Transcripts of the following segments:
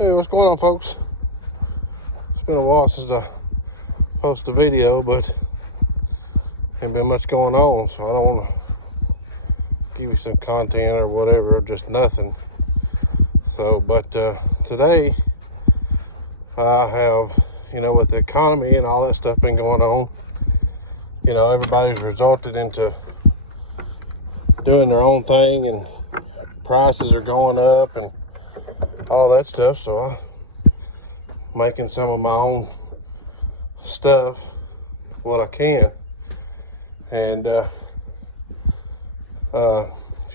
Hey, what's going on, folks? It's been a while since I posted a video, but ain't been much going on, so I don't want to give you some content or whatever, or just nothing. So, but today I have, with the economy and all that stuff been going on, everybody's resulted into doing their own thing, and prices are going up and all that stuff. So I'm making some of my own stuff, what I can. And if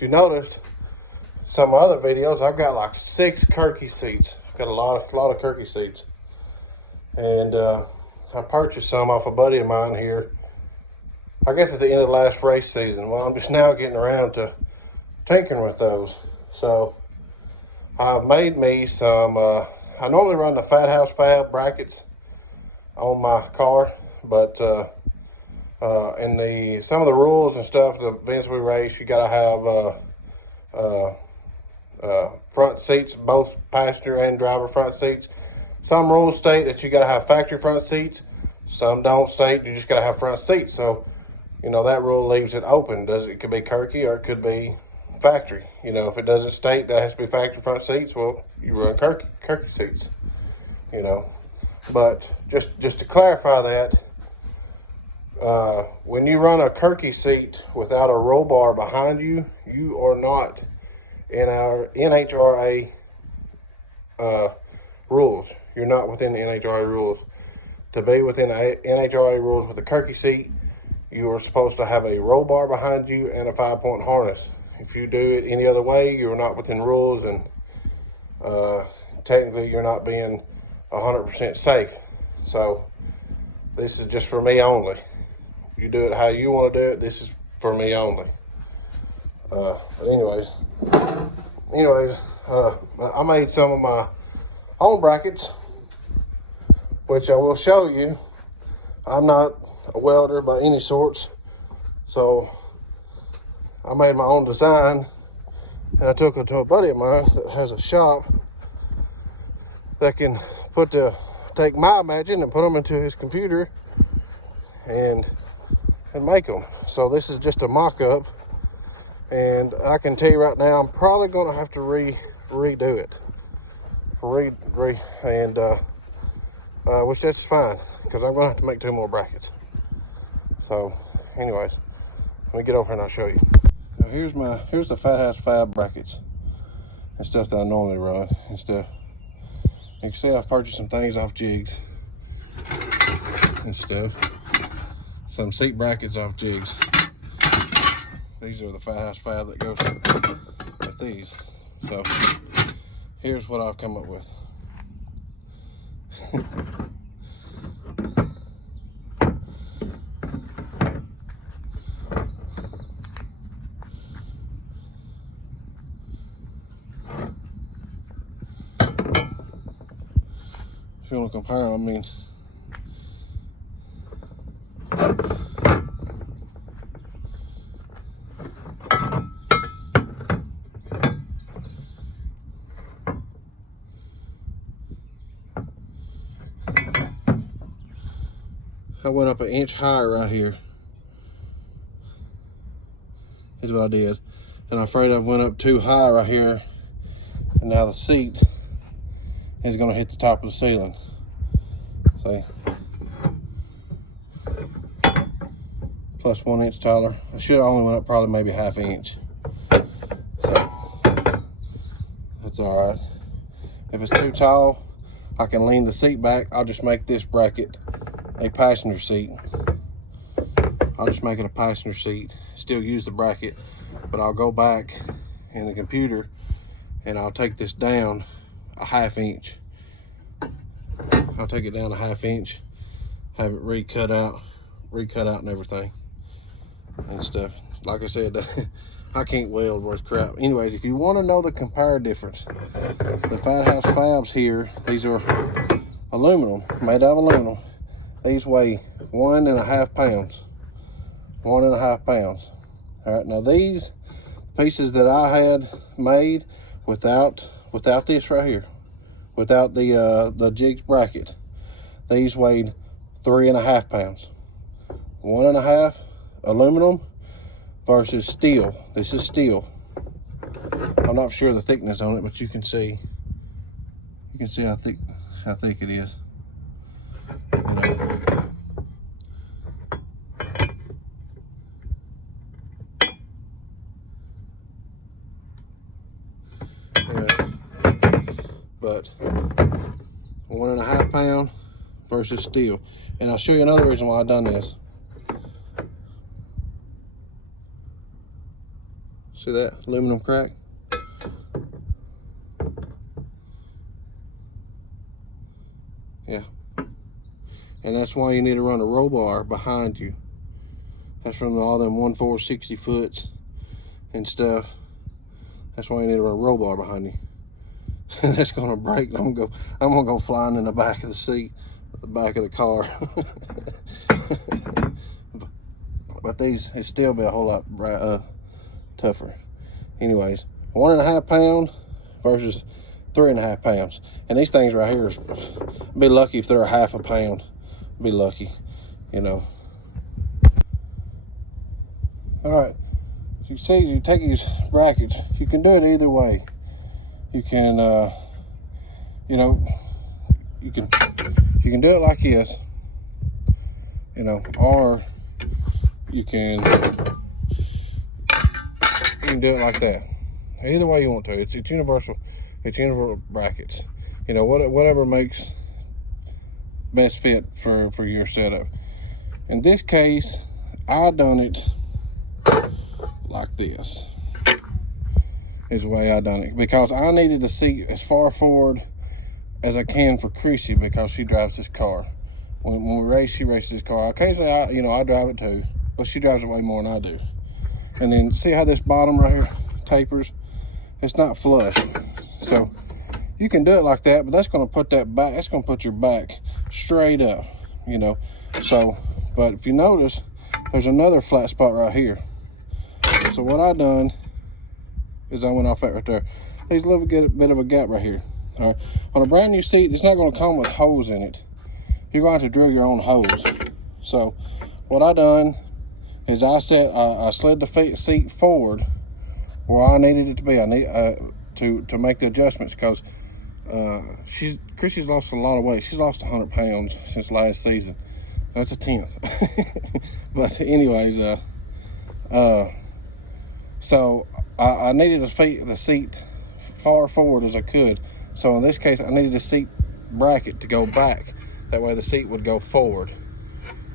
you noticed some other videos, I've got like 6 Kirky seats. I've got a lot of Kirky seats. And I purchased some off a buddy of mine here, I guess at the end of the last race season. Well, I'm just now getting around to tinkering with those. So I've made me some, I normally run the Fat House Fab brackets on my car, but in some of the rules and stuff, the events we race, you gotta have front seats, both passenger and driver front seats. Some rules state that you gotta have factory front seats. Some don't state you just gotta have front seats. So, that rule leaves it open. It could be Kirky or it could be factory. If it doesn't state that it has to be factory front seats, well, you run Kirky seats. But just to clarify that, when you run a Kirky seat without a roll bar behind you, you are not in our NHRA rules. You're not within the NHRA rules. To be within the NHRA rules with a Kirky seat, you are supposed to have a roll bar behind you and a 5-point harness. If you do it any other way, you're not within rules, and technically you're not being 100% safe. So this is just for me only. You do it how you want to do it. This is for me only. But anyways, I made some of my own brackets, which I will show you. I'm not a welder by any sorts, so I made my own design, and I took it to a buddy of mine that has a shop that can take my Imagine and put them into his computer and make them. So this is just a mock-up, and I can tell you right now, I'm probably going to have to redo it. Which that's fine, because I'm going to have to make 2 more brackets. So, anyways, let me get over here and I'll show you. Now here's the Fat House Fab brackets and stuff that I normally run and stuff. You can see I've purchased some things off Jigs and stuff. Some seat brackets off Jigs. These are the Fat House Fab that goes with these. So here's what I've come up with. If you want to compare, I mean, I went up an inch higher right here. Is what I did. And I'm afraid I went up too high right here. And now the seat is going to hit the top of the ceiling. See? Plus 1 inch taller. I should have only went up probably maybe ½ inch. So that's all right. If it's too tall, I can lean the seat back. I'll just make this bracket a passenger seat. I'll just make it a passenger seat. Still use the bracket, but I'll go back in the computer and I'll take this down a ½ inch. I'll take it down a ½ inch, have it recut out and everything and stuff. Like I said, I can't weld worth crap. Anyways, if you want to know the compare difference, the Fat House Fabs here, these are aluminum, made out of aluminum. These weigh 1.5 pounds. 1.5 pounds. All right, now these pieces that I had made without this right here, without the jigs bracket, these weighed 3.5 pounds. 1.5 aluminum versus steel. This is steel. I'm not sure the thickness on it, but you can see how thick it is. You know. But 1.5 pound versus steel. And I'll show you another reason why I've done this. See that aluminum crack? Yeah. And that's why you need to run a roll bar behind you. That's from all them 1/4 60 foots and stuff. That's why you need to run a roll bar behind you. That's gonna break. I'm gonna go flying in the back of the seat, the back of the car. But these, it'd still be a whole lot tougher. Anyways, 1.5 pound versus 3.5 pounds. And these things right here, be lucky if they're 1/2 pound. Be lucky, you know. All right, as you can see, you take these brackets. You can do it either way. You can, you know, you can do it like this, you know, or you can do it like that. Either way you want to. It's universal. It's universal brackets. You know, whatever makes best fit for your setup. In this case, I done it like this. Is the way I done it, because I needed the seat as far forward as I can for Chrissy, because she drives this car. When we race, she races this car. Occasionally, I drive it too, but she drives it way more than I do. And then see how this bottom right here tapers? It's not flush, so you can do it like that. But that's going to put that back. That's going to put your back straight up, you know. So, but if you notice, there's another flat spot right here. So what I done is I went off that right there. There's a little bit of a gap right here. All right, on a brand new seat, it's not going to come with holes in it. You're going to have to drill your own holes. So what I done is I slid the seat forward where I needed it to be. I need to make the adjustments, because Chrissy's lost a lot of weight. She's lost 100 pounds since last season. That's a 10th. But anyways, so I needed the seat far forward as I could. So in this case, I needed the seat bracket to go back. That way the seat would go forward.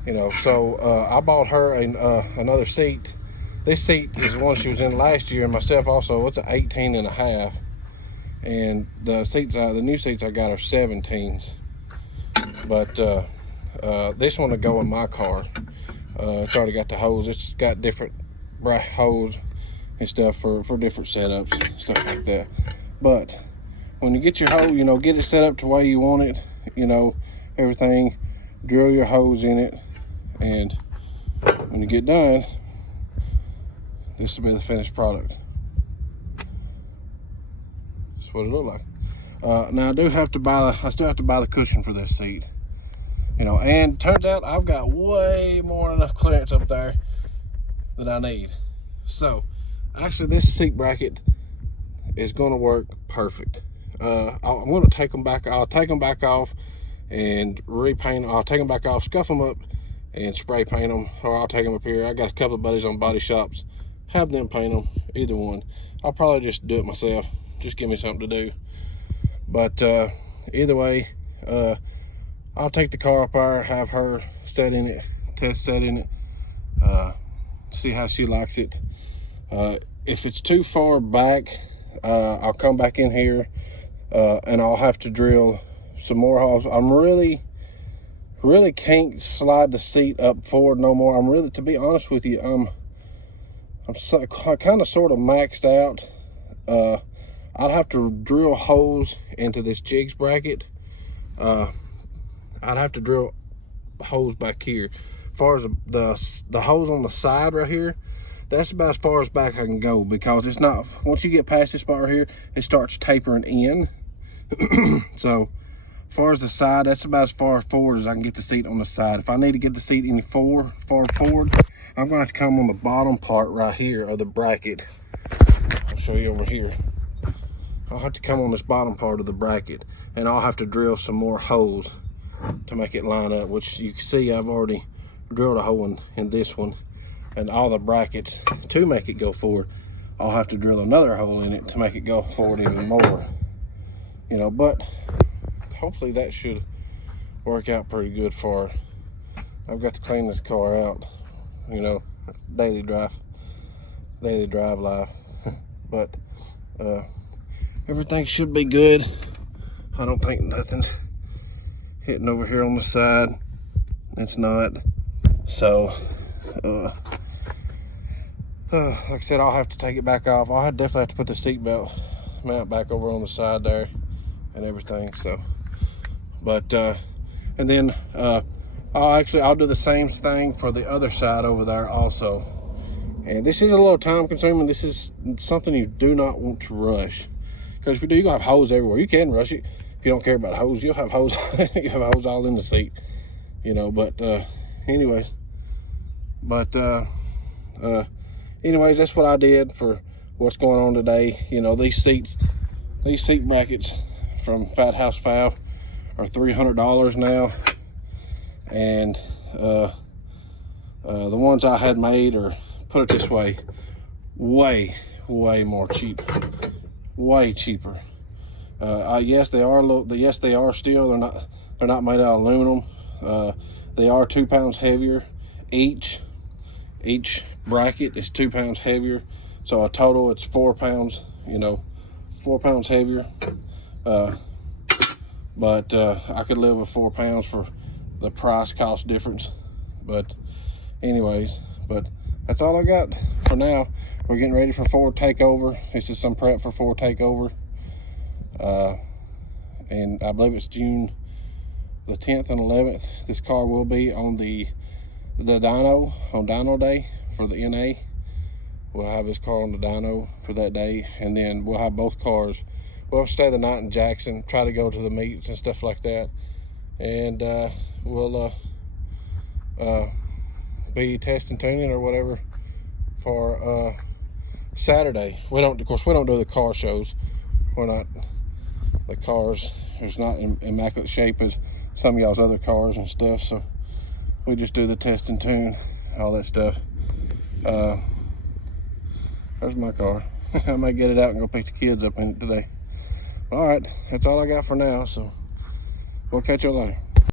You know, so I bought her another seat. This seat is the one she was in last year, and myself also. It's an 18.5. And the seats, the new seats I got are 17s. But this one will go in my car. It's already got the hose. It's got different hose and stuff for different setups, stuff like that. But when you get your hose, you know, get it set up to the way you want it, you know, everything, drill your hose in it, and when you get done, this will be the finished product. That's what it looked like. Now I still have to buy the cushion for this seat, you know, and turns out I've got way more than enough clearance up there than I need. So actually this seat bracket is going to work perfect. I'm going to take them back. I'll take them back off and repaint. I'll take them back off, scuff them up, and spray paint them, or I'll take them up here. I got a couple of buddies on body shops, have them paint them, either one. I'll probably just do it myself, just give me something to do. But either way, I'll take the car up there, have her set in it, test set in it, see how she likes it. If it's too far back, I'll come back in here and I'll have to drill some more holes. I'm really can't slide the seat up forward no more. I'm really, to be honest with you, I'm kind of sort of maxed out. I'd have to drill holes into this jigs bracket. I'd have to drill holes back here. As far as the holes on the side right here, that's about as far as back I can go, because it's not, once you get past this spot right here, it starts tapering in. So as far as the side, that's about as far forward as I can get the seat on the side. If I need to get the seat any far forward, I'm gonna have to come on the bottom part right here of the bracket. I'll show you over here. I'll have to come on this bottom part of the bracket, and I'll have to drill some more holes to make it line up, which you can see I've already drilled a hole in this one, and all the brackets to make it go forward. I'll have to drill another hole in it to make it go forward even more, you know, but hopefully that should work out pretty good for her. I've got to clean this car out, you know, daily drive life. But everything should be good. I don't think nothing's hitting over here on the side. It's not. So like I said, I'll have to take it back off. I'll definitely have to put the seat belt mount back over on the side there and everything. So, but and then I'll do the same thing for the other side over there also. And this is a little time consuming. This is something you do not want to rush, because if you do, you're gonna have holes everywhere. You can rush it if you don't care about holes. You'll have holes. You have holes all in the seat, you know. But anyways, that's what I did for what's going on today. You know, these seat brackets from Fat House 5 are $300 now, and the ones I had made are, put it this way, way more cheap, way cheaper. Yes, they are still, they're not made out of aluminum. They are 2 pounds heavier each bracket is 2 pounds heavier, so a total it's 4 pounds, you know, 4 pounds heavier. But I could live with 4 pounds for the price cost difference. But anyways, but that's all I got for now. We're getting ready for Ford takeover. This is some prep for Ford takeover, and I believe it's June the 10th and 11th. This car will be on the dyno day for the NA. We'll have this car on the dyno for that day, and then we'll have both cars. We'll stay the night in Jackson, try to go to the meets and stuff like that, and we'll be testing tuning or whatever for Saturday. Of course we don't do the car shows. The cars is not in immaculate shape as some of y'all's other cars and stuff, so we just do the test and tune, all that stuff. There's my car. I might get it out and go pick the kids up in it today. All right, that's all I got for now, so we'll catch you later.